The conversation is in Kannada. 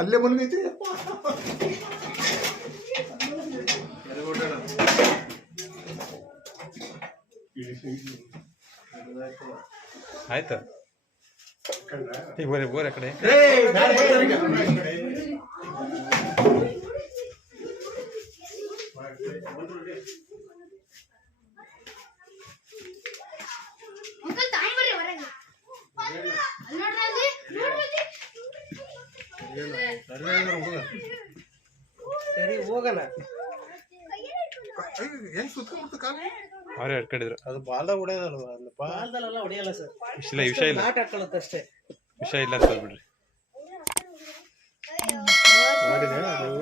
ಅಲ್ಲೇ ಮಲಗೈತಿ. ಆಯ್ತು ಈಗ ಬರೀ ಬೋರ್ ಆ ಕಡೆ ಸರಿ ಹೋಗಲ್ಲ. ಹೆಂಗ್ ಸುತ್ತ ಕಾಲ ಅವರೇ ಹಿಡ್ಕೊಂಡಿದ್ರು. ಅದು ಬಾಲ್ದ ಹೊಡೆಯೋದಲ್ವಾ? ಬಾಲ್ದಲ್ಲೆಲ್ಲ ಹೊಡೆಯಲ್ಲ ಸರ್, ವಿಷ ಇಲ್ಲ, ನಾಟ್ ಹಾಕೊಳ್ಳುತ್ತೆ ಅಷ್ಟೇ. ವಿಷ ಇಲ್ಲ ಅಂತ ಹೇಳ್ಬಿಡ್ರಿ. ನೋಡಿದೆ ಅದು